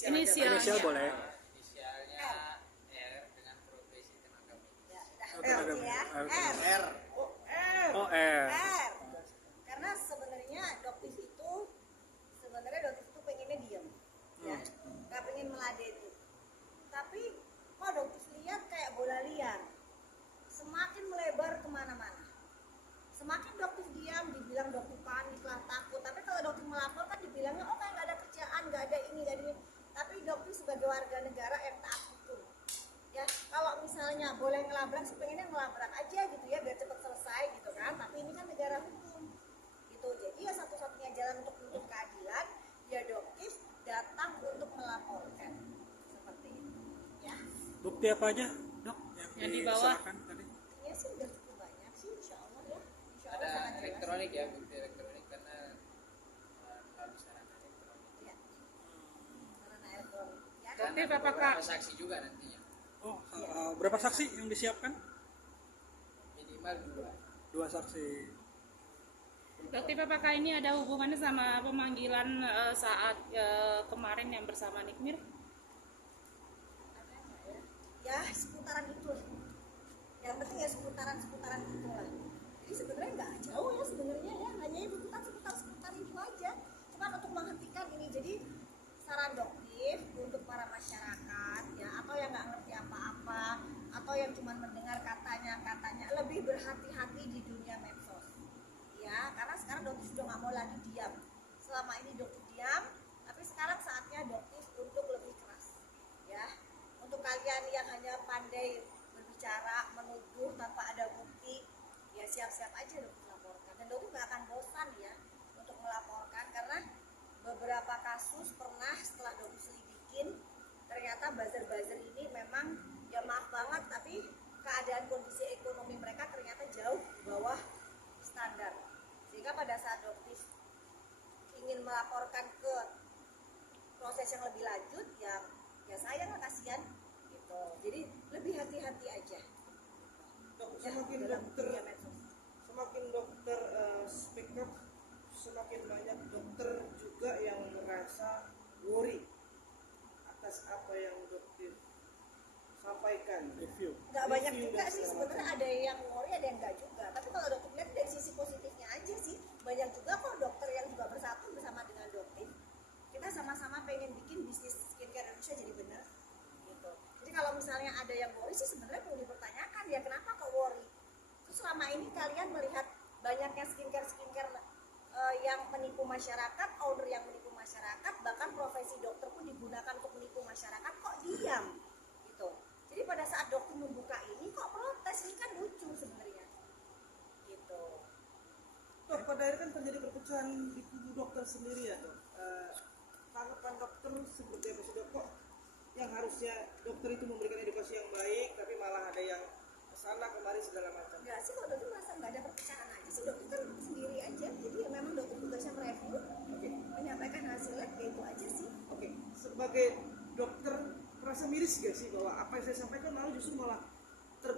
Inisial boleh. Inisialnya R dengan profesi tenaga medis. R. Oh, R. Karena sebenarnya dokter itu pengennya diam, ya, nggak pengen meladeni. Tapi kok dokter lihat kayak bola liar, semakin melebar kemana-mana. Semakin dokter diam, dibilang dokter panik lah, takut. Tapi kalau dokter melapor kan dibilangnya, oh kayak nggak ada kerjaan, nggak ada ini, nggak ada ini. Tapi dokter sebagai warga negara yang taat hukum, ya, kalau misalnya boleh ngelabrak, pengennya ngelabrak aja gitu ya, biar cepat selesai gitu kan. Tapi ini kan negara hukum, gitu. Jadi ya satu-satunya jalan untuk menuntut keadilan, ya dokter datang untuk melaporkan, seperti itu, ya. Bukti apa aja, Dok? Yang di bawah. Diserahkan tadi? Buktinya sih udah cukup banyak sih, insya Allah ya. Insya Allah Ada sangat jelas. elektronik ya, bukti elektronik karena melalui sarana elektronik. Ya. Sarana elektronik, ya. Dokter, Dan ada apakah- beberapa saksi juga nantinya, Oh, berapa saksi yang disiapkan? minimal 2. 2 saksi. Dokter, apakah ini ada hubungannya sama pemanggilan saat kemarin yang bersama Nikmir? Ya seputaran itu lah. Yang penting ya seputaran itu lah. Jadi sebenarnya nggak jauh ya sebenarnya ya, hanya seputar itu aja. Cuma untuk menghentikan ini, jadi saran dokter untuk para masyarakat ya, atau yang nggak ngerti apa-apa, atau yang cuma mendengar katanya lebih berhati-hati di dunia medsos. Ya, karena sekarang dokter sudah nggak mau lagi diam. Selama ini dokter diam, tapi sekarang saatnya dokter untuk lebih keras. Ya, untuk kalian yang hanya pandai berbicara, menuduh tanpa ada bukti, ya siap-siap aja dokter laporkan. Dan dokter nggak akan bosan ya untuk melaporkan, karena beberapa kasus pernah setelah dokter selidikin, ternyata buzzer ini memang ya maaf banget, tapi keadaan kondisi ekonomi mereka ternyata jauh di bawah standar. Sehingga pada saat dokter ingin melaporkan ke proses yang lebih lanjut, ya sayang lah, kasihan gitu. Jadi lebih hati-hati aja. Semakin dalam dokter dunia medsos. speak up, semakin banyak dokter juga yang merasa worry atas apa yang dokter sampaikan. Review. Nggak banyak Review juga dan sih segala sebenarnya, ada yang worry, ada yang enggak juga. Tapi kalau dokter lihat dari sisi positifnya aja sih, banyak juga kok dokter yang juga bersatu bersama dengan dokter. Kita sama-sama pengen bikin bisnis skincare Indonesia jadi benar gitu. Jadi kalau misalnya ada yang worry sih sebenarnya perlu dipertanyakan ya, kenapa kok worry. Terus selama ini kalian melihat banyaknya skincare yang menipu masyarakat, owner yang menipu masyarakat, bahkan profesi dokter pun digunakan untuk menipu masyarakat, kok diam gitu. Jadi pada saat dokter membuka ini kok protes, ini kan lucu sebenarnya gitu. Dok, pada akhirnya kan terjadi perpecahan di kubu dokter sendiri ya, Dok. Tanggapan dokter seperti apa sih, Dok? Kok yang harusnya dokter itu memberikan edukasi yang baik, tapi malah ada yang kesana kemari segala macam. Enggak sih, kalau dokter merasa nggak ada perpecahan aja sih, dokter kan sendiri aja. Jadi ya memang dokter tugasnya mereview, menyampaikan hasilnya, kayak itu aja sih. Oke, sebagai dokter merasa miris gak sih bahwa apa yang saya sampaikan malah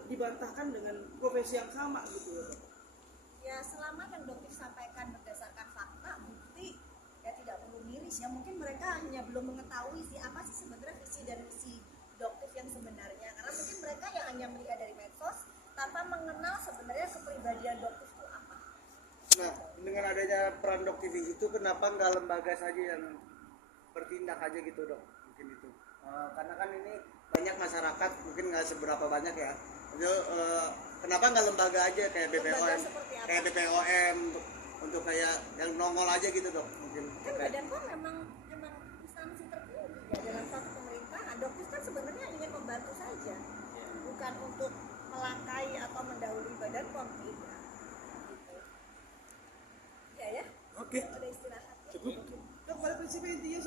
dibantahkan dengan profesi yang sama gitu ya, Dok? Ya selama yang dokter sampaikan berdasarkan fakta, bukti, ya tidak perlu miris ya. Mungkin mereka hanya belum mengetahui sih apa sih sebenarnya visi dan misi dokter yang sebenarnya, karena mungkin mereka yang hanya melihat dari medsos tanpa mengenal sebenarnya kepribadian dokter itu apa. Nah, dengan adanya peran Dok TV itu, kenapa nggak lembaga saja yang bertindak aja gitu, Dok? Mungkin itu. Karena kan ini banyak masyarakat, mungkin nggak seberapa banyak ya. Itu, kenapa nggak lembaga aja kayak BPOM, seperti apa? kayak BPOM untuk kayak yang nongol aja gitu, Dok? Mungkin. Kan Badan POM memang instansi tertinggi ya dalam suatu pemerintahan. Dokter kan sebenarnya ingin membantu saja, bukan untuk melangkai atau mendahului Badan POM, tidak gitu. Ya. Oke. Ada istirahat ya. Cukup. Dok, pada prinsipnya intinya